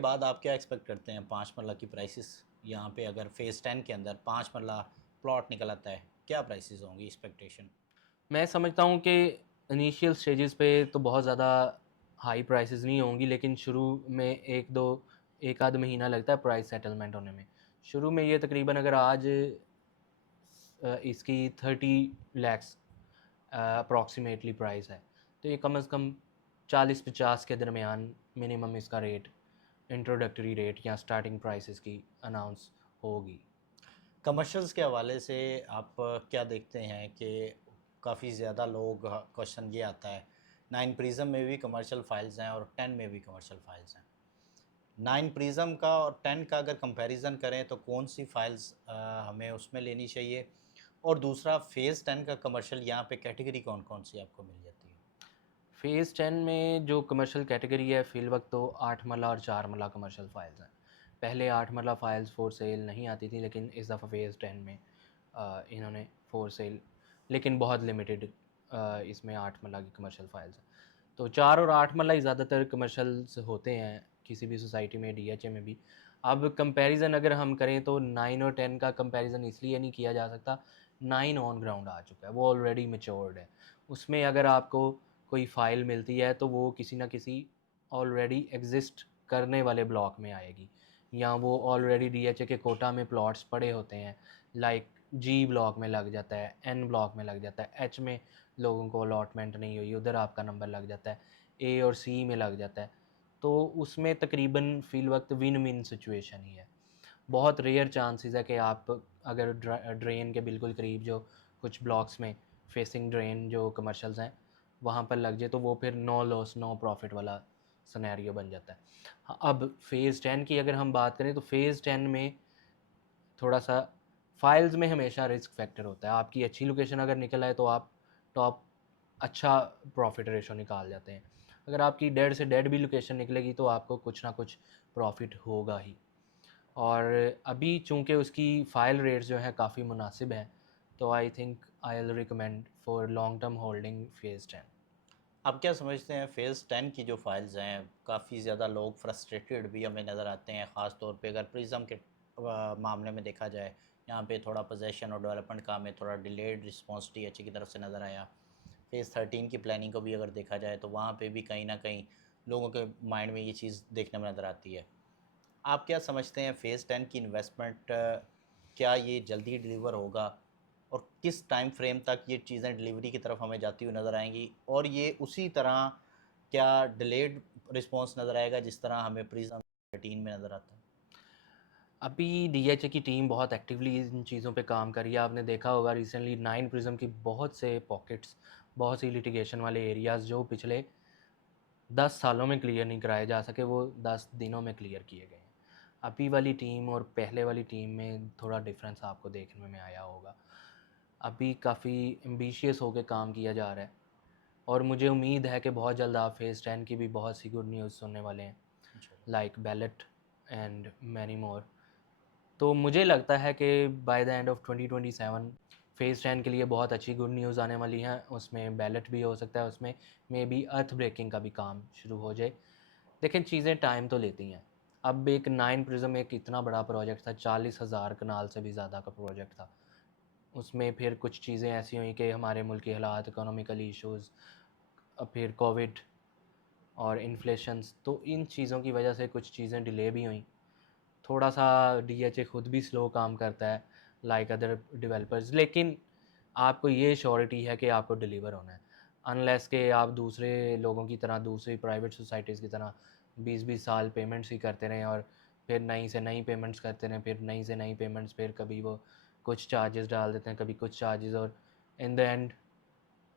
बाद आप क्या एक्सपेक्ट करते हैं 5 मरला की प्राइसेस यहाँ पे अगर फ़ेज़ 10 के अंदर 5 मरला प्लॉट निकल आता है, क्या प्राइसेस होंगी एक्सपेक्टेशन? मैं समझता हूँ कि इनिशियल स्टेजेस पे तो बहुत ज़्यादा हाई प्राइसेस नहीं होंगी, लेकिन शुरू में एक आध महीना लगता है प्राइस सेटलमेंट होने में। शुरू में ये तकरीबन अगर आज इसकी 30 lakhs अप्रॉक्सीमेटली प्राइस है, तो ये कम से कम 40-50 के दरमियान मिनिमम इसका रेट, इंट्रोडक्टरी रेट या स्टार्टिंग प्राइसेस की अनाउंस होगी। कमर्शियल्स के हवाले से आप क्या देखते हैं कि काफ़ी ज़्यादा लोग क्वेश्चन ये आता है, 9 प्रिज़म में भी कमर्शियल फ़ाइल्स हैं और 10 में भी कमर्शियल फ़ाइल्स हैं। 9 प्रिज़म का और 10 का अगर कंपैरिज़न करें तो कौन-सी फ़ाइल्स हमें उसमें लेनी चाहिए? और दूसरा फ़ेज़ 10 का कमर्शियल यहाँ पे कैटेगरी कौन-कौन सी आपको मिल जाती है? फ़ेज़ 10 में जो कमर्शियल कैटेगरी है फ़िलवक़्त तो 8 मरला और 4 मरला कमर्शियल फ़ाइल्स हैं। पहले 8 मरला फ़ाइल्स फ़ॉर सेल नहीं आती थी, लेकिन इस दफ़ा फ़ेज़ 10 में इन्होंने फ़ॉर सेल, लेकिन बहुत लिमिटेड, इसमें 8 मरला की कमर्शियल फ़ाइल्स हैं। तो 4 और 8 मरला ही ज़्यादातर कमर्शियल्स होते हैं किसी भी सोसाइटी में, डीएचए में भी। अब कंपैरिज़न अगर हम करें तो 9 और 10 का कंपैरिज़न इसलिए नहीं किया जा सकता, 9 ऑन ग्राउंड आ चुका है, वो ऑलरेडी मैच्योर्ड है। उसमें अगर आपको कोई फ़ाइल मिलती है तो वो किसी न किसी ऑलरेडी एग्ज़िस्ट करने वाले ब्लॉक में आएगी, या वो ऑलरेडी डीएचए के कोटा में प्लॉट्स पड़े होते हैं, लाइक जी ब्लॉक में लग जाता है, एन ब्लॉक में लग जाता है, एच में लोगों को अलॉटमेंट नहीं हुई, उधर आपका नंबर लग जाता है, ए और सी में लग जाता है। तो उसमें तकरीबन फ़िल वक़्त विन-विन सिचुएशन ही है। बहुत रेयर चांसेस है कि आप अगर ड्रेन के बिल्कुल करीब जो कुछ ब्लॉक्स में फेसिंग ड्रेन जो कमर्शियल्स हैं, वहाँ पर लग जाए, तो वो फिर नो लॉस नो प्रॉफिट वाला सिनेरियो बन जाता है। हाँ, अब फ़ेज़ 10 की अगर हम बात करें तो फ़ेज़ 10 में थोड़ा-सा फाइल्स में हमेशा रिस्क फैक्टर होता है। आपकी अच्छी लोकेशन अगर निकल आए तो आप टॉप अच्छा प्रॉफिट रेशो निकाल जाते हैं। अगर आपकी डेड से डेड भी लोकेशन निकलेगी तो आपको कुछ ना कुछ प्रॉफिट होगा ही। और अभी चूँकि उसकी फ़ाइल रेट्स जो हैं काफ़ी मुनासिब हैं, तो I think I will recommend for long term holding phase 10। आप क्या समझते हैं फ़ेज़ 10 की जो फ़ाइल्स हैं, काफ़ी ज़्यादा लोग फ्रस्ट्रेटेड भी हमें नज़र आते हैं, ख़ास तौर पे अगर प्रिज़्म के मामले में देखा जाए, यहाँ पे थोड़ा पोज़ेशन और डेवलपमेंट काम में थोड़ा डिलेड रिस्पॉन्स डीएचए की तरफ से नज़र आया। फ़ेज़ 13 की प्लानिंग को भी अगर देखा जाए, तो वहाँ पे भी कहीं न कहीं लोगों के माइंड में ये चीज़ देखने में नज़र आती है। आप क्या समझते हैं फ़ेज़ 10 की इन्वेस्टमेंट क्या ये जल्दी डिलीवर होगा? और किस टाइम फ्रेम तक ये चीज़ें डिलीवरी की तरफ हमें जाती हुई नज़र आएँगी? और ये उसी तरह क्या डिलेड रिस्पॉन्स नज़र आएगा जिस तरह हमें प्रिज़्म 13 में नज़र आता है? अभी डीएचए की टीम बहुत एक्टिवली इन चीज़ों पे काम कर रही है। आपने देखा होगा रिसेंटली 9 प्रिज़्म की बहुत से पॉकेट्स, बहुत सी लिटिगेशन वाले एरियाज़ जो पिछले 10 सालों में क्लियर नहीं कराए जा सके, वो 10 दिनों में क्लियर किए गए हैं। अभी वाली टीम और पहले वाली टीम में थोड़ा डिफरेंस आपको देखने में आया होगा। अभी काफ़ी एम्बिशियस होके काम किया जा रहा है, और मुझे उम्मीद है कि बहुत जल्द आप फ़ेज़ 10 की भी बहुत सी गुड न्यूज़ सुनने वाले हैं, इंशाल्लाह। Like ballot and many more. तो मुझे लगता है कि by the end of 2027 phase 10 के लिए बहुत अच्छी गुड न्यूज़ आने वाली हैं। उसमें बैलेट भी हो सकता है, उसमें मेबी अर्थ ब्रेकिंग का भी काम शुरू हो जाए। देखें, चीज़ें टाइम तो लेती हैं। अब एक 9 प्रिज़्म एक इतना बड़ा प्रोजेक्ट था, 40,000 कनाल से भी ज़्यादा का प्रोजेक्ट था। उसमें फिर कुछ चीज़ें ऐसी हुई कि हमारे मुल्क के हालात, इकोनॉमिकल इश्यूज़, फिर कोविड और इन्फ्लेशंस, तो इन चीज़ों की वजह से कुछ चीज़ें डिले भी हुईं। थोड़ा-सा डीएचए खुद भी स्लो काम करता है, लाइक अदर डेवलपर्स, लेकिन आपको ये श्योरिटी है कि आपको डिलीवर होना है। अनलेस के आप दूसरे लोगों की तरह, दूसरी प्राइवेट सोसाइटीज़ की तरह 20-20 साल पेमेंट्स ही करते रहें, और फिर नई से नई पेमेंट्स करते रहें, फिर नई से नई पेमेंट्स, फिर कभी वो कुछ चार्जेस डाल देते हैं, कभी कुछ चार्जेस, और इन द एंड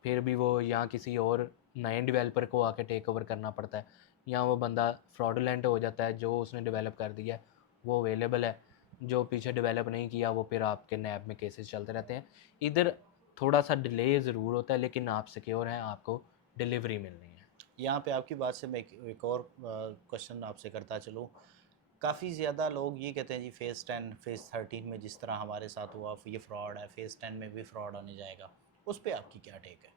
फिर भी वो या किसी और नए डेवलपर को आके टेक ओवर करना पड़ता है, या वो बंदा फ्रॉडुलेंट हो जाता है, जो उसने डेवलप कर दिया है वो अवेलेबल है, जो पीछे डेवलप नहीं किया वो फिर आपके नैब में केसेस चलते रहते हैं। इधर थोड़ा सा डिले ज़रूर होता है, लेकिन आप सिक्योर हैं, आपको डिलीवरी मिलनी है। यहाँ पे आपकी बात से मैं एक और क्वेश्चन आपसे करता चलूँ। काफ़ी ज़्यादा लोग ये कहते हैं जी फ़ेज़ 10, फ़ेज़ 13 में जिस तरह हमारे साथ हुआ ये फ्रॉड है, फ़ेज़ 10 में भी फ्रॉड होने जाएगा। उस पे आपकी क्या टेक है?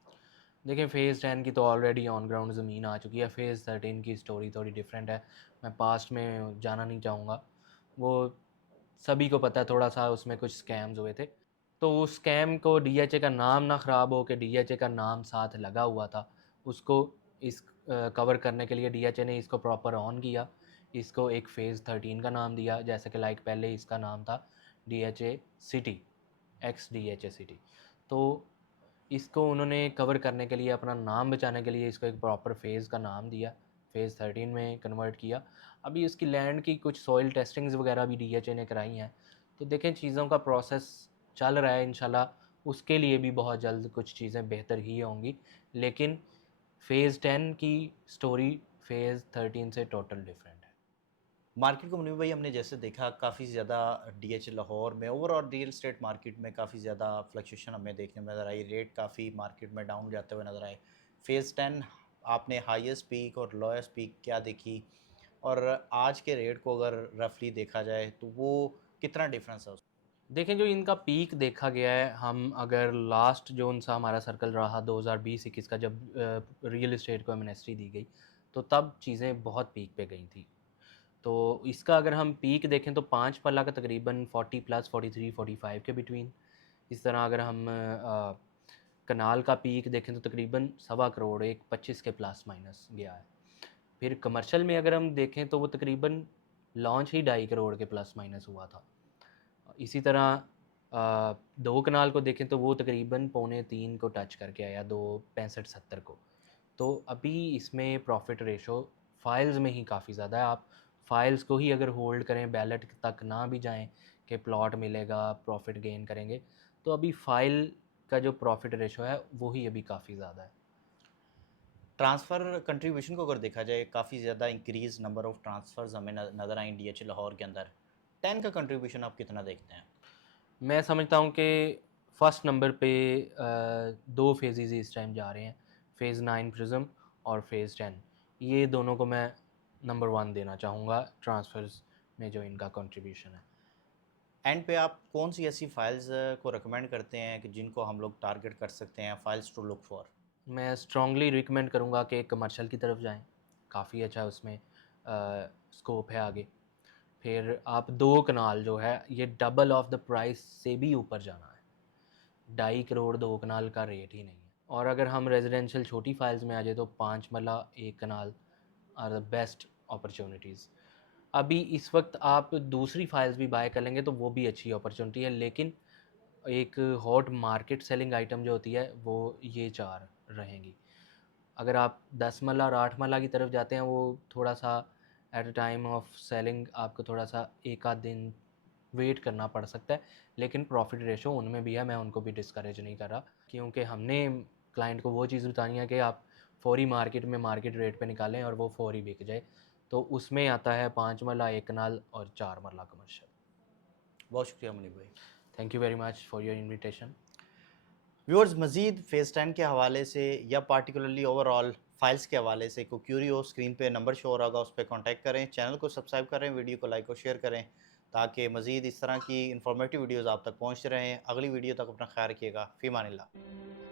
देखिए फ़ेज़ 10 की तो ऑलरेडी ऑन ग्राउंड ज़मीन आ चुकी है, फ़ेज़ 13 की स्टोरी थोड़ी डिफरेंट है। मैं पास्ट में जाना नहीं चाहूँगा। वो सभी को पता है, थोड़ा-सा उसमें कुछ स्कैम्स हुए थे। तो उस स्कैम को डीएचए का नाम ना ख़राब हो के डीएचए का नाम साथ लगा हुआ था, उसको इस कवर करने के लिए डीएचए ने इसको प्रॉपर ऑन किया। इसको एक फ़ेज़ 13 का नाम दिया, जैसे कि लाइक पहले इसका नाम था DHA city, x DHA city. तो इसको उन्होंने कवर करने के लिए, अपना नाम बचाने के लिए इसको एक प्रॉपर फ़ेज़ का नाम दिया, फ़ेज़ 13 में कन्वर्ट किया। अभी उसकी लैंड की कुछ सॉइल टेस्टिंग्स वगैरह भी डीएचए ने कराई हैं। तो देखें चीज़ों का प्रोसेस चल रहा है, इंशाल्लाह उसके लिए भी बहुत जल्द कुछ चीज़ें बेहतर ही होंगी। लेकिन फ़ेज़ 10 की स्टोरी फ़ेज़ 13 से टोटल डिफरेंट है। मार्केट को मुनीब भाई हमने जैसे देखा काफ़ी ज़्यादा डीएच लाहौर में ओवरऑल रियल एस्टेट मार्केट में काफ़ी ज़्यादा फ्लक्चुएशन हमें देखने में नज़र आई, रेट काफ़ी मार्केट में डाउन जाते हुए नज़र आए। फेज़ 10 आपने हाईएस्ट पीक और लोएस्ट पीक क्या देखी, और आज के रेट को अगर रफली देखा जाए तो वो कितना डिफरेंस है? देखें जो इनका पीक देखा गया है, हम अगर लास्ट जो उनसा हमारा सर्कल रहा 2020-21 का, जब रियल एस्टेट को एमनेस्टी दी गई, तो तब चीज़ें बहुत पीक पे गई थी। तो इसका अगर हम पीक देखें तो 5 पल्ला का तकरीबन 40 प्लस 43-45 के बिटवीन। इस तरह अगर हम कनाल का पीक देखें तो तकरीबन 1.25 करोड़, एक 25 के प्लस माइनस गया है। फिर कमर्शियल में अगर हम देखें तो वो तकरीबन लॉन्च ही 2.5 करोड़ के प्लस माइनस हुआ था। इसी तरह 2 कनाल को देखें तो वो तकरीबन पौने 3 को टच करके आया, 2.65-70 को। तो अभी इसमें प्रॉफिट रेशो फाइल्स में ही काफ़ी ज़्यादा है। आप फाइल्स को ही अगर होल्ड करें, बैलेट तक ना भी जाएं कि प्लॉट मिलेगा, प्रॉफिट गेन करेंगे, तो अभी फाइल का जो प्रॉफिट रेशो है वो ही अभी काफ़ी ज़्यादा है। ट्रांसफ़र कंट्रीब्यूशन को अगर देखा जाए काफ़ी ज़्यादा इंक्रीज़ नंबर ऑफ़ ट्रांसफ़र्स हमें नज़र आए डीएच लाहौर के अंदर। 10 का कंट्रीब्यूशन आप कितना देखते हैं? मैं समझता हूँ कि फर्स्ट नंबर पे 2 फेजेज़ इस टाइम जा रहे हैं, फ़ेज़ 9 प्रिज़्म और फ़ेज़ 10। ये दोनों को मैं नंबर 1 देना चाहूँगा ट्रांसफ़र्स में जो इनका कंट्रीब्यूशन है। एंड पे आप कौन सी ऐसी फाइल्स को रिकमेंड करते हैं कि जिनको हम लोग टारगेट कर सकते हैं, फाइल्स टू लुक फॉर? मैं स्ट्रॉन्गली रिकमेंड करूँगा कि कमर्शियल की तरफ जाएँ, काफ़ी अच्छा उसमें स्कोप है आगे। फिर आप 2 कनाल जो है, ये डबल ऑफ द प्राइस से भी ऊपर जाना है। 2.5 करोड़ 2 कनाल का रेट ही नहीं है। और अगर हम रेज़िडेंशियल छोटी फाइल्स में आ जाए तो 5 मरला 1 कनाल आर द बेस्ट अपॉर्च्युनिटीज़। अभी इस वक्त आप दूसरी फाइल्स भी बाय कर लेंगे तो वो भी अच्छी अपॉर्चुनिटी है, लेकिन एक हॉट मार्केट सेलिंग आइटम जो होती है वो ये 4 रहेंगी। अगर आप 10 मरला और 8 मरला की तरफ जाते हैं, वो थोड़ा-सा at a time of selling आपको थोड़ा-सा 1 आध दिन वेट करना पड़ सकता है, लेकिन प्रॉफ़िट रेशो उनमें भी है, मैं उनको भी डिस्करेज नहीं कर रहा, क्योंकि हमने क्लाइंट को वो चीज़ बतानी है कि आप फौरी मार्केट में मार्केट रेट पे निकालें और वो फौरी बिक जाए। तो उसमें आता है 5 मरला 1 कनाल और 4 मरला कमर्शियल। बहुत शुक्रिया मुनीब भाई। Thank you very much for your invitation. Viewers मज़ीद फेज़ 10 के हवाले से या पार्टिकुलरली ओवरऑल फाइल्स के हवाले से कोई क्यूरी हो, स्क्रीन पे नंबर शो हो रहा होगा, उस पे कॉन्टैक्ट करें। चैनल को सब्सक्राइब करें, वीडियो को लाइक और शेयर करें, ताकि मज़ीद इस तरह की इन्फॉर्मेटिव वीडियोज़ आप तक पहुँचते रहें। अगली वीडियो तक अपना ख्याल रखिएगा। फ़ी अमानिल्लाह।